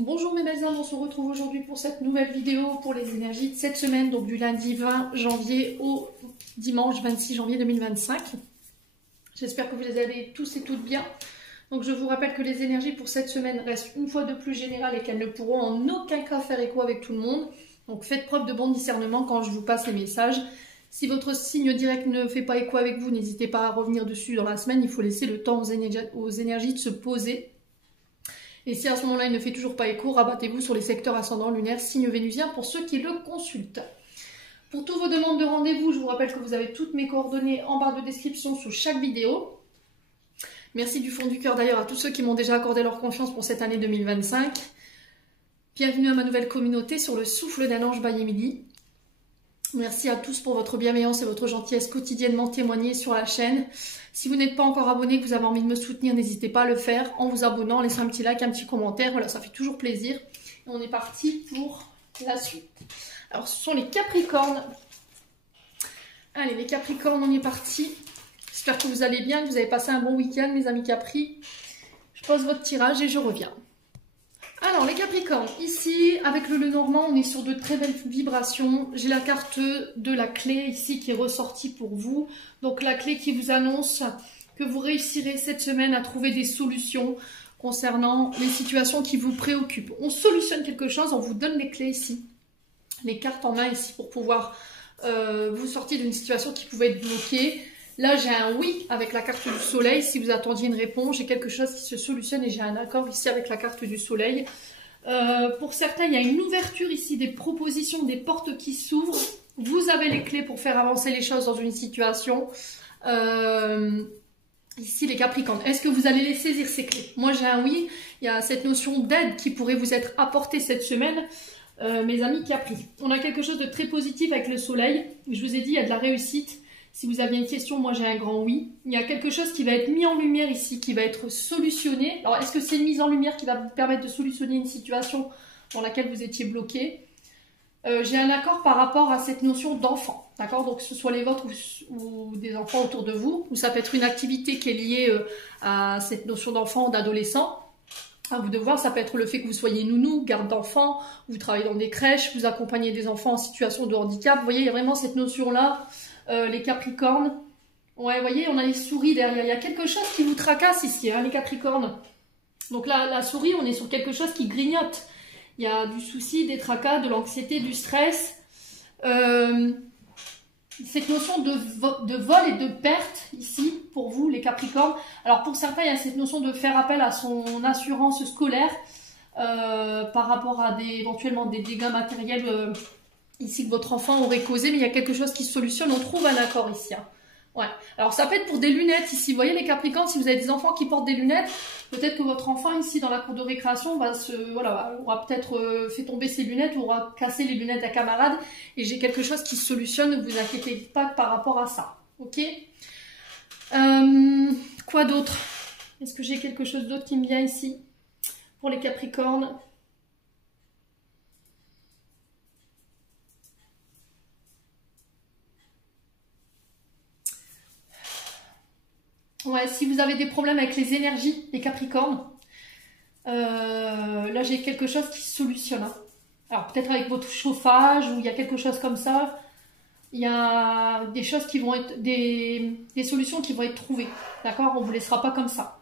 Bonjour mes belles âmes, on se retrouve aujourd'hui pour cette nouvelle vidéo pour les énergies de cette semaine, donc du lundi 20 janvier au dimanche 26 janvier 2025. J'espère que vous allez tous et toutes bien. Donc je vous rappelle que les énergies pour cette semaine restent une fois de plus générales et qu'elles ne pourront en aucun cas faire écho avec tout le monde. Donc faites preuve de bon discernement quand je vous passe les messages. Si votre signe direct ne fait pas écho avec vous, n'hésitez pas à revenir dessus dans la semaine. Il faut laisser le temps aux énergies de se poser. Et si à ce moment-là, il ne fait toujours pas écho, rabattez-vous sur les secteurs ascendants lunaires, signe vénusien pour ceux qui le consultent. Pour toutes vos demandes de rendez-vous, je vous rappelle que vous avez toutes mes coordonnées en barre de description sous chaque vidéo. Merci du fond du cœur d'ailleurs à tous ceux qui m'ont déjà accordé leur confiance pour cette année 2025. Bienvenue à ma nouvelle communauté sur le souffle d'un ange by Emily. Merci à tous pour votre bienveillance et votre gentillesse quotidiennement témoignée sur la chaîne. Si vous n'êtes pas encore abonné, que vous avez envie de me soutenir, n'hésitez pas à le faire en vous abonnant, en laissant un petit like, un petit commentaire. Voilà, ça fait toujours plaisir. Et on est parti pour la suite. Alors, ce sont les Capricornes. Allez, les Capricornes, on est parti. J'espère que vous allez bien, que vous avez passé un bon week-end, mes amis Capri. Je pose votre tirage et je reviens. Alors, les Capricornes, ici, avec le Lenormand, on est sur de très belles vibrations. J'ai la carte de la clé ici qui est ressortie pour vous. Donc, la clé qui vous annonce que vous réussirez cette semaine à trouver des solutions concernant les situations qui vous préoccupent. On solutionne quelque chose, on vous donne les clés ici, les cartes en main ici pour pouvoir vous sortir d'une situation qui pouvait être bloquée. Là, j'ai un oui avec la carte du soleil. Si vous attendiez une réponse, j'ai quelque chose qui se solutionne et j'ai un accord ici avec la carte du soleil. Pour certains, il y a une ouverture ici, des propositions, des portes qui s'ouvrent. Vous avez les clés pour faire avancer les choses dans une situation. Ici, les Capricornes, est-ce que vous allez les saisir ces clés? Moi, j'ai un oui. Il y a cette notion d'aide qui pourrait vous être apportée cette semaine. Mes amis Capri, on a quelque chose de très positif avec le soleil. Je vous ai dit, il y a de la réussite. Si vous aviez une question, moi j'ai un grand oui. Il y a quelque chose qui va être mis en lumière ici, qui va être solutionné. Alors, est-ce que c'est une mise en lumière qui va vous permettre de solutionner une situation dans laquelle vous étiez bloqué? J'ai un accord par rapport à cette notion d'enfant, d'accord? Donc, que ce soit les vôtres ou des enfants autour de vous, ou ça peut être une activité qui est liée à cette notion d'enfant, d'adolescent. À vous de voir, ça peut être le fait que vous soyez nounou, garde d'enfants, vous travaillez dans des crèches, vous accompagnez des enfants en situation de handicap. Vous voyez, il y a vraiment cette notion-là. Les Capricornes, ouais, vous voyez, on a les souris derrière. Il y a quelque chose qui vous tracasse ici, hein, les Capricornes. Donc là, la souris, on est sur quelque chose qui grignote. Il y a du souci, des tracas, de l'anxiété, du stress. Cette notion de vol et de perte ici, pour vous, les Capricornes. Alors pour certains, il y a cette notion de faire appel à son assurance scolaire par rapport à éventuellement des dégâts matériels ici que votre enfant aurait causé, mais il y a quelque chose qui se solutionne, on trouve un accord ici. Hein. Ouais. Alors ça peut être pour des lunettes ici, vous voyez les Capricornes, si vous avez des enfants qui portent des lunettes, peut-être que votre enfant ici dans la cour de récréation aura peut-être fait tomber ses lunettes ou aura cassé les lunettes d'un camarade, et j'ai quelque chose qui se solutionne, ne vous inquiétez pas par rapport à ça. Ok. Quoi d'autre? Est-ce que j'ai quelque chose d'autre qui me vient ici pour les Capricornes? Ouais, si vous avez des problèmes avec les énergies, les Capricornes, là j'ai quelque chose qui se solutionne. Hein. Alors peut-être avec votre chauffage ou il y a quelque chose comme ça. Il y a des choses qui vont être, des solutions qui vont être trouvées. D'accord? On ne vous laissera pas comme ça.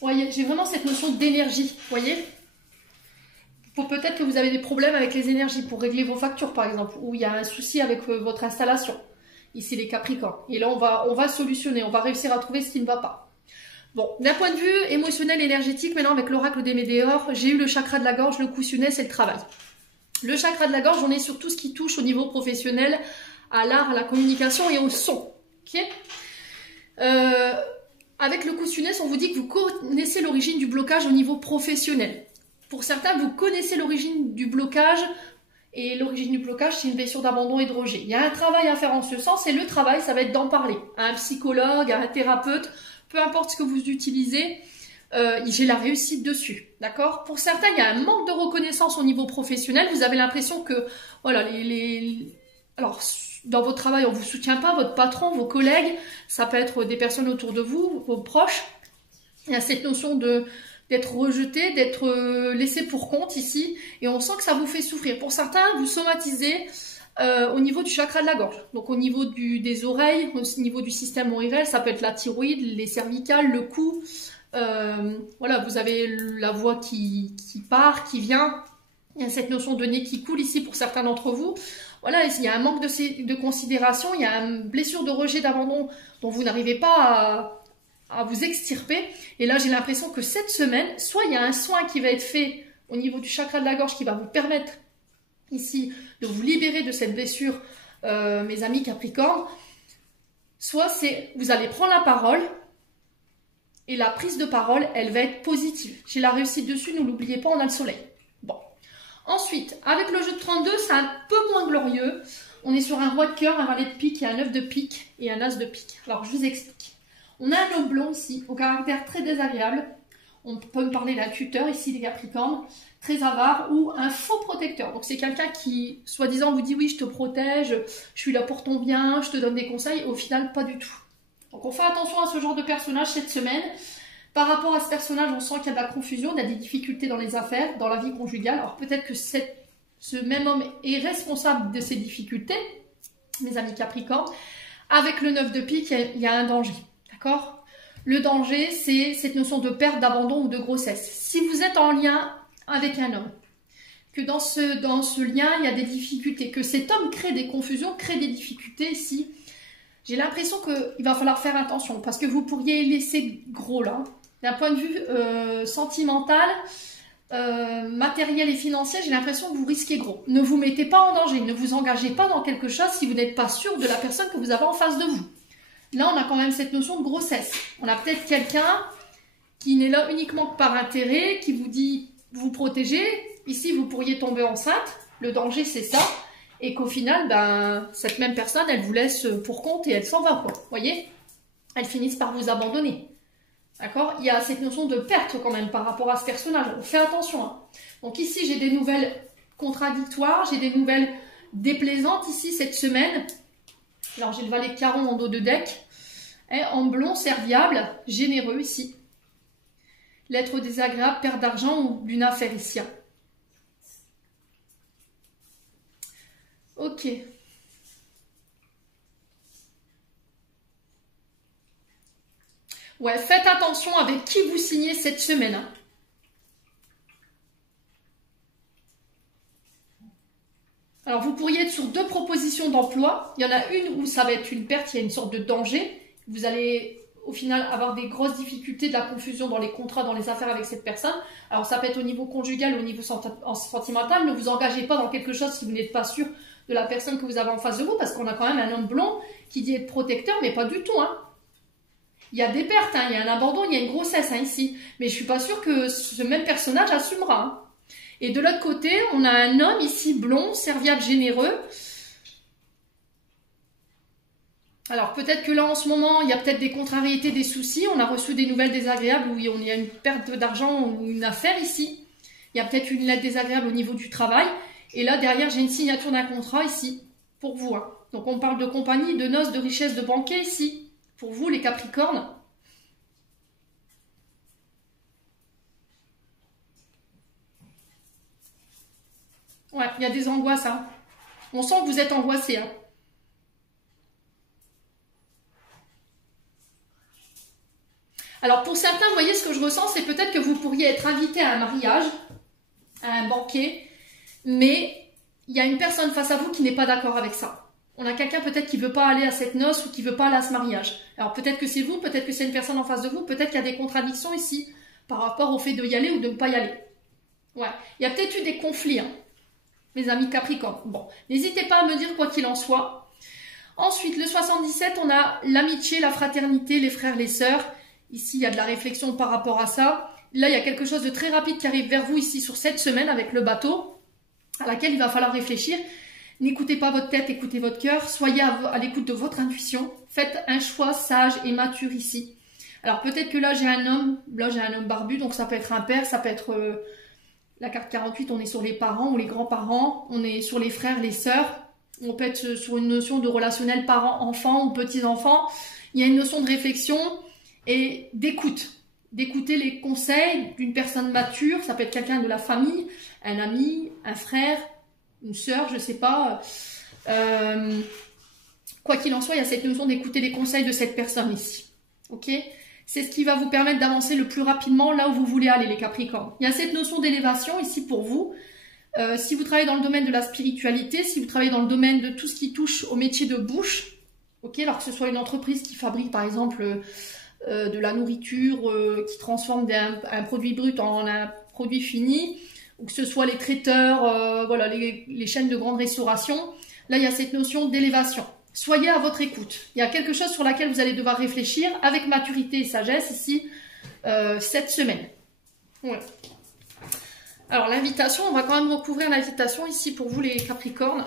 Ouais, j'ai vraiment cette notion d'énergie, vous voyez? Peut-être que vous avez des problèmes avec les énergies pour régler vos factures par exemple, ou il y a un souci avec votre installation. Ici les Capricornes. Et là, on va solutionner, on va réussir à trouver ce qui ne va pas. Bon, d'un point de vue émotionnel, énergétique, maintenant avec l'oracle des Médéors, j'ai eu le chakra de la gorge, le coussionnet, c'est le travail. Le chakra de la gorge, on est sur tout ce qui touche au niveau professionnel, à l'art, à la communication et au son. Ok. Avec le coussionnet, on vous dit que vous connaissez l'origine du blocage au niveau professionnel. Pour certains, vous connaissez l'origine du blocage. Et l'origine du blocage, c'est une blessure d'abandon et de rejet. Il y a un travail à faire en ce sens, et le travail, ça va être d'en parler à un psychologue, à un thérapeute, peu importe ce que vous utilisez, j'ai la réussite dessus, d'accord? Pour certains, il y a un manque de reconnaissance au niveau professionnel, vous avez l'impression que, voilà, alors, dans votre travail, on ne vous soutient pas, votre patron, vos collègues, ça peut être des personnes autour de vous, vos proches, Il y a cette notion d'être rejeté, d'être laissé pour compte ici, et on sent que ça vous fait souffrir. Pour certains, vous somatisez au niveau du chakra de la gorge, donc au niveau des oreilles, au niveau du système ORL, ça peut être la thyroïde, les cervicales, le cou. Voilà, vous avez la voix qui part, qui vient. Il y a cette notion de nez qui coule ici pour certains d'entre vous. Voilà, il y a un manque de considération, il y a une blessure de rejet, d'abandon dont vous n'arrivez pas à vous extirper. Et là, j'ai l'impression que cette semaine, soit il y a un soin qui va être fait au niveau du chakra de la gorge qui va vous permettre ici de vous libérer de cette blessure, mes amis Capricorne, soit vous allez prendre la parole et la prise de parole, elle va être positive. J'ai la réussite dessus, ne l'oubliez pas, on a le soleil. Bon. Ensuite, avec le jeu de 32, c'est un peu moins glorieux. On est sur un roi de cœur, un valet de pique et un 9 de pique et un as de pique. Alors, je vous explique. On a un homme blond ici, au caractère très désagréable. On peut me parler d'un tuteur ici, les Capricornes, très avare, ou un faux protecteur. Donc, c'est quelqu'un qui, soi-disant, vous dit oui, je te protège, je suis là pour ton bien, je te donne des conseils. Au final, pas du tout. Donc, on fait attention à ce genre de personnage cette semaine. Par rapport à ce personnage, on sent qu'il y a de la confusion, il y a des difficultés dans les affaires, dans la vie conjugale. Alors, peut-être que ce même homme est responsable de ces difficultés, mes amis Capricornes. Avec le 9 de pique, il y a un danger. D'accord? Le danger, c'est cette notion de perte, d'abandon ou de grossesse. Si vous êtes en lien avec un homme, que dans ce lien, il y a des difficultés, que cet homme crée des confusions, crée des difficultés ici, j'ai l'impression qu'il va falloir faire attention parce que vous pourriez laisser gros là. D'un point de vue sentimental, matériel et financier, j'ai l'impression que vous risquez gros. Ne vous mettez pas en danger, ne vous engagez pas dans quelque chose si vous n'êtes pas sûr de la personne que vous avez en face de vous. Là, on a quand même cette notion de grossesse. On a peut-être quelqu'un qui n'est là uniquement que par intérêt, qui vous dit vous protéger. Ici, vous pourriez tomber enceinte. Le danger, c'est ça. Et qu'au final, ben, cette même personne, elle vous laisse pour compte et elle s'en va, quoi. Vous voyez? Elles finissent par vous abandonner. D'accord? Il y a cette notion de perte quand même par rapport à ce personnage. On fait attention. Hein. Donc ici, j'ai des nouvelles contradictoires. J'ai des nouvelles déplaisantes ici cette semaine. Alors, j'ai le valet de carreau en dos de deck. Et en blond, serviable, généreux ici. Lettre désagréable, perte d'argent ou d'une affaire ici. Ok. Ouais, faites attention avec qui vous signez cette semaine. Hein. Alors, vous pourriez être sur 2 propositions d'emploi. Il y en a une où ça va être une perte, il y a une sorte de danger. Vous allez, au final, avoir des grosses difficultés, de la confusion dans les contrats, dans les affaires avec cette personne. Alors, ça peut être au niveau conjugal ou au niveau sentimental. Ne vous engagez pas dans quelque chose si vous n'êtes pas sûr de la personne que vous avez en face de vous, parce qu'on a quand même un homme blond qui dit être protecteur, mais pas du tout. Hein. Il y a des pertes, hein, il y a un abandon, il y a une grossesse hein, ici. Mais je ne suis pas sûre que ce même personnage assumera. Hein. Et de l'autre côté, on a un homme ici blond, serviable, généreux. Alors peut-être que là en ce moment, il y a peut-être des contrariétés, des soucis. On a reçu des nouvelles désagréables où il y a une perte d'argent ou une affaire ici. Il y a peut-être une lettre désagréable au niveau du travail. Et là derrière, j'ai une signature d'un contrat ici pour vous. Hein. Donc on parle de compagnie, de noces, de richesse, de banquet ici. Pour vous les Capricornes. Ouais, il y a des angoisses. Hein. On sent que vous êtes angoissé. Hein. Alors pour certains, vous voyez ce que je ressens, c'est peut-être que vous pourriez être invité à un mariage, à un banquet, mais il y a une personne face à vous qui n'est pas d'accord avec ça. On a quelqu'un peut-être qui ne veut pas aller à cette noce ou qui ne veut pas aller à ce mariage. Alors peut-être que c'est vous, peut-être que c'est une personne en face de vous, peut-être qu'il y a des contradictions ici par rapport au fait de y aller ou de ne pas y aller. Ouais, il y a peut-être eu des conflits, hein, mes amis Capricorne. Bon, n'hésitez pas à me dire quoi qu'il en soit. Ensuite, le 77, on a l'amitié, la fraternité, les frères, les sœurs. Ici, il y a de la réflexion par rapport à ça. Là, il y a quelque chose de très rapide qui arrive vers vous ici sur cette semaine avec le bateau, à laquelle il va falloir réfléchir. N'écoutez pas votre tête, écoutez votre cœur. Soyez à l'écoute de votre intuition. Faites un choix sage et mature ici. Alors, peut-être que là, j'ai un homme barbu, donc ça peut être un père, ça peut être la carte 48, on est sur les parents ou les grands-parents, on est sur les frères, les sœurs. On peut être sur une notion de relationnel parents-enfants ou petits-enfants. Il y a une notion de réflexion et d'écoute. d'écouter les conseils d'une personne mature. Ça peut être quelqu'un de la famille, un ami, un frère, une sœur, je sais pas. Quoi qu'il en soit, il y a cette notion d'écouter les conseils de cette personne ici. Ok? C'est ce qui va vous permettre d'avancer le plus rapidement là où vous voulez aller, les Capricornes. Il y a cette notion d'élévation ici pour vous. Si vous travaillez dans le domaine de la spiritualité, si vous travaillez dans le domaine de tout ce qui touche au métier de bouche, ok, alors que ce soit une entreprise qui fabrique par exemple de la nourriture, qui transforme un produit brut en un produit fini, ou que ce soit les traiteurs, voilà, les chaînes de grande restauration, là il y a cette notion d'élévation. Soyez à votre écoute. Il y a quelque chose sur laquelle vous allez devoir réfléchir avec maturité et sagesse ici cette semaine. Voilà. Alors l'invitation, on va quand même recouvrir l'invitation ici pour vous les Capricornes.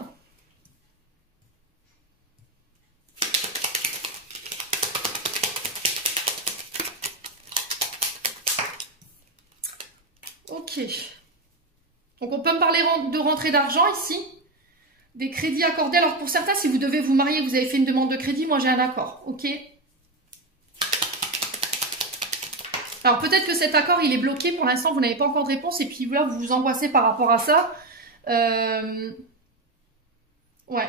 Ok. Donc on peut me parler de rentrée d'argent ici. Des crédits accordés. Alors pour certains, si vous devez vous marier, vous avez fait une demande de crédit, moi j'ai un accord. Ok. Alors peut-être que cet accord il est bloqué pour l'instant, vous n'avez pas encore de réponse et puis là vous vous angoissez par rapport à ça. Ouais,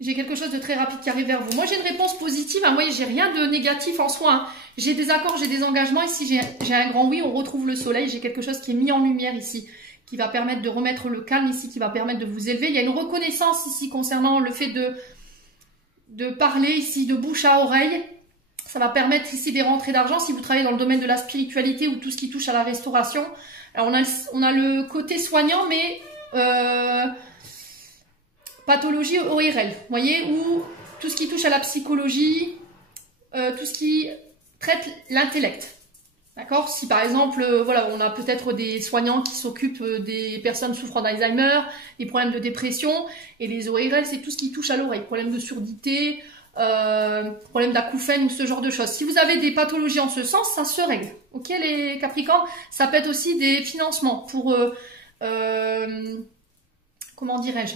j'ai quelque chose de très rapide qui arrive vers vous. Moi j'ai une réponse positive, hein. Vous voyez, j'ai rien de négatif en soi. Hein. J'ai des accords, j'ai des engagements. Ici j'ai un grand oui, on retrouve le soleil. J'ai quelque chose qui est mis en lumière ici, qui va permettre de remettre le calme ici, qui va permettre de vous élever. Il y a une reconnaissance ici concernant le fait de parler ici de bouche à oreille. Ça va permettre ici des rentrées d'argent si vous travaillez dans le domaine de la spiritualité ou tout ce qui touche à la restauration. Alors on a le côté soignant, mais pathologie ORL, vous voyez, ou tout ce qui touche à la psychologie, tout ce qui traite l'intellect. D'accord? Si par exemple, voilà, on a peut-être des soignants qui s'occupent des personnes souffrant d'Alzheimer, des problèmes de dépression, et les ORL, c'est tout ce qui touche à l'oreille, problème de surdité, problème d'acouphènes ou ce genre de choses. Si vous avez des pathologies en ce sens, ça se règle. Ok, les Capricornes, ça peut être aussi des financements pour comment dirais-je?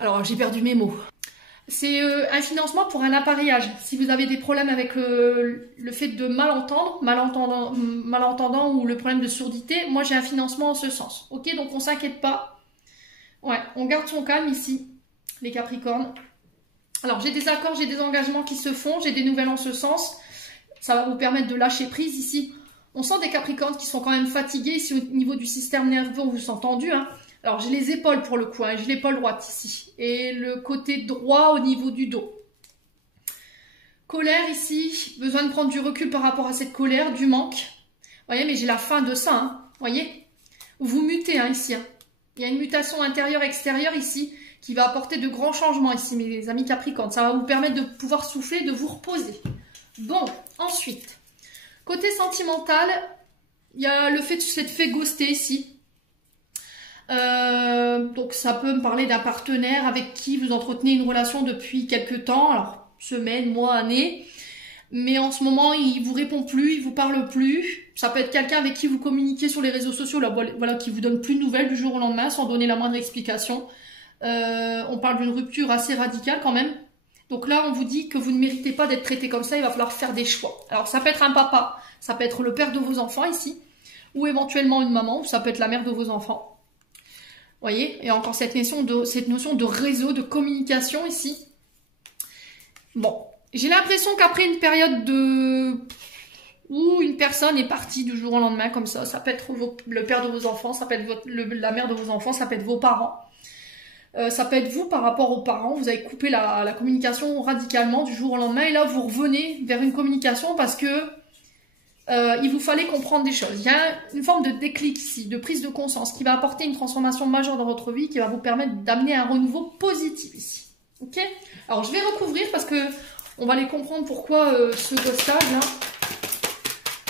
Alors j'ai perdu mes mots. C'est un financement pour un appareillage. Si vous avez des problèmes avec le fait de malentendant ou le problème de surdité, moi j'ai un financement en ce sens. Ok, donc on s'inquiète pas. Ouais, on garde son calme ici, les Capricornes. Alors j'ai des accords, j'ai des engagements qui se font, j'ai des nouvelles en ce sens. Ça va vous permettre de lâcher prise ici. On sent des Capricornes qui sont quand même fatigués ici au niveau du système nerveux, on vous sent tendu, hein. Alors j'ai les épaules pour le coup, hein, j'ai l'épaule droite ici. Et le côté droit au niveau du dos. Colère ici, besoin de prendre du recul par rapport à cette colère, du manque. Vous voyez, mais j'ai la fin de ça, hein. Vous voyez, vous mutez, hein, ici, hein. Il y a une mutation intérieure-extérieure ici qui va apporter de grands changements ici, mes amis Capricornes. Ça va vous permettre de pouvoir souffler, de vous reposer. Bon, ensuite, côté sentimental, il y a le fait de s'être fait ghoster ici. Donc ça peut me parler d'un partenaire avec qui vous entretenez une relation depuis quelques temps, alors semaines, mois, années, mais en ce moment il vous répond plus, il vous parle plus. Ça peut être quelqu'un avec qui vous communiquez sur les réseaux sociaux, là, voilà, qui vous donne plus de nouvelles du jour au lendemain sans donner la moindre explication. On parle d'une rupture assez radicale quand même. Donc là on vous dit que vous ne méritez pas d'être traité comme ça, il va falloir faire des choix. Alors ça peut être un papa, ça peut être le père de vos enfants ici, ou éventuellement une maman, ou ça peut être la mère de vos enfants. Vous voyez, et encore cette notion de réseau, de communication ici. Bon, j'ai l'impression qu'après une période où une personne est partie du jour au lendemain comme ça peut être le père de vos enfants, ça peut être la mère de vos enfants, ça peut être vos parents. Ça peut être vous par rapport aux parents, vous avez coupé la communication radicalement du jour au lendemain et là vous revenez vers une communication parce que il vous fallait comprendre des choses. Il y a une forme de déclic ici, de prise de conscience qui va apporter une transformation majeure dans votre vie, qui va vous permettre d'amener un renouveau positif ici. Ok? Alors je vais recouvrir parce que on va les comprendre pourquoi ce ghostage là.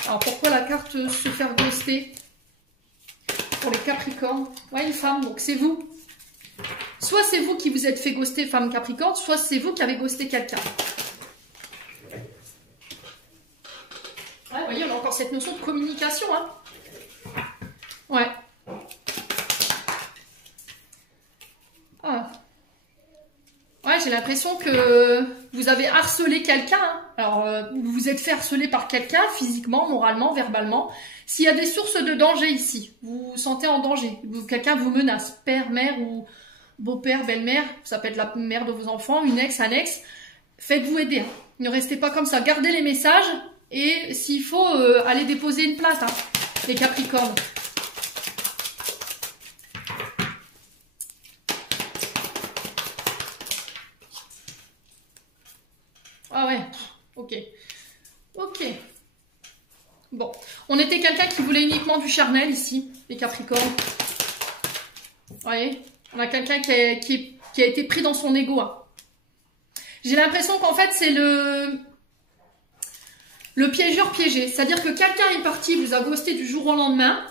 Alors pourquoi la carte se faire ghoster pour les Capricornes. Ouais, une femme, donc c'est vous. Soit c'est vous qui vous êtes fait ghoster, femme Capricorne, soit c'est vous qui avez ghosté quelqu'un. Ouais, vous voyez, on a encore cette notion de communication, hein. Ouais. Ah. Ouais, j'ai l'impression que vous avez harcelé quelqu'un, hein. Alors, vous vous êtes fait harceler par quelqu'un, physiquement, moralement, verbalement. S'il y a des sources de danger ici, vous vous sentez en danger, quelqu'un vous menace, père, mère ou beau-père, belle-mère, ça peut être la mère de vos enfants, une ex, un ex, faites-vous aider. Hein. Ne restez pas comme ça, gardez les messages et s'il faut, allez déposer une plainte, hein, les Capricornes. Ah ouais, ok. Ok. Bon, on était quelqu'un qui voulait uniquement du charnel ici, les Capricornes. Vous voyez, on a quelqu'un qui a été pris dans son ego. Hein. J'ai l'impression qu'en fait, c'est le piégeur piégé. C'est-à-dire que quelqu'un est parti, vous a ghosté du jour au lendemain.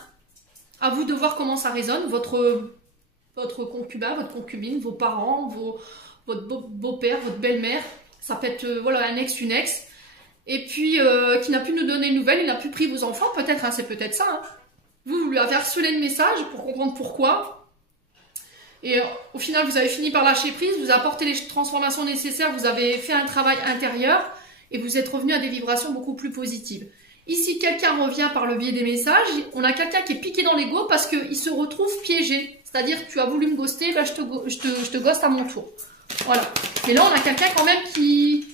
À vous de voir comment ça résonne. Votre concubin, votre concubine, vos parents, votre beau-père, votre belle-mère. Ça peut être voilà, un ex, une ex. Et puis, qui n'a pu nous donner une nouvelle, il n'a plus pris vos enfants, peut-être, hein, c'est peut-être ça. Hein. Vous lui avez harcelé le message pour comprendre pourquoi. Et au final, vous avez fini par lâcher prise, vous avez apporté les transformations nécessaires, vous avez fait un travail intérieur et vous êtes revenu à des vibrations beaucoup plus positives. Ici, quelqu'un revient par le biais des messages, on a quelqu'un qui est piqué dans l'ego parce qu'il se retrouve piégé. C'est-à-dire, tu as voulu me ghoster, bah, je te ghoste à mon tour. Voilà. Mais là, on a quelqu'un quand même qui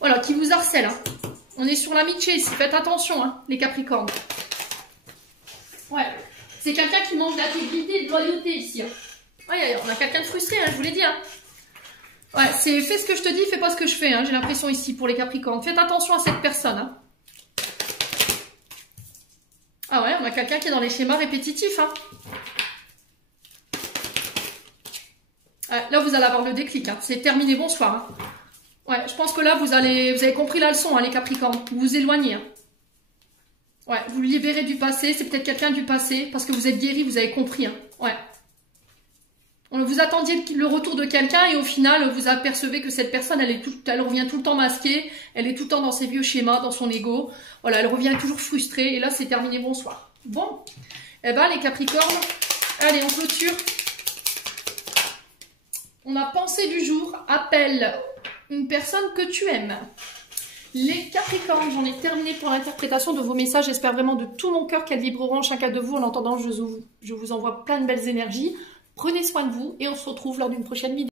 vous harcèle. Hein. On est sur l'amitié ici. Faites attention, hein, les Capricornes. Ouais. C'est quelqu'un qui mange d'intégrité et de loyauté ici. Hein. Ouais, on a quelqu'un de frustré, hein, je vous l'ai dit. Hein. Ouais, c'est fais ce que je te dis, fais pas ce que je fais. Hein, j'ai l'impression ici pour les Capricornes. Faites attention à cette personne. Hein. Ah ouais, on a quelqu'un qui est dans les schémas répétitifs. Hein. Là, vous allez avoir le déclic. Hein. C'est terminé, bonsoir. Hein. Ouais, je pense que là, vous avez compris la leçon, hein, les Capricornes. Vous vous éloignez. Hein. Ouais, vous libérez du passé. C'est peut-être quelqu'un du passé. Parce que vous êtes guéri, vous avez compris. Hein. Ouais. Vous attendiez le retour de quelqu'un et au final, vous apercevez que cette personne, elle revient tout le temps masquée. Elle est tout le temps dans ses vieux schémas, dans son ego. Voilà, elle revient toujours frustrée. Et là, c'est terminé, bonsoir. Bon. Eh ben, les Capricornes, allez, on clôture. On a pensée du jour, appelle une personne que tu aimes. Les Capricornes, j'en ai terminé pour l'interprétation de vos messages. J'espère vraiment de tout mon cœur qu'elles vibreront chacun de vous. En entendant, je vous envoie plein de belles énergies. Prenez soin de vous et on se retrouve lors d'une prochaine vidéo.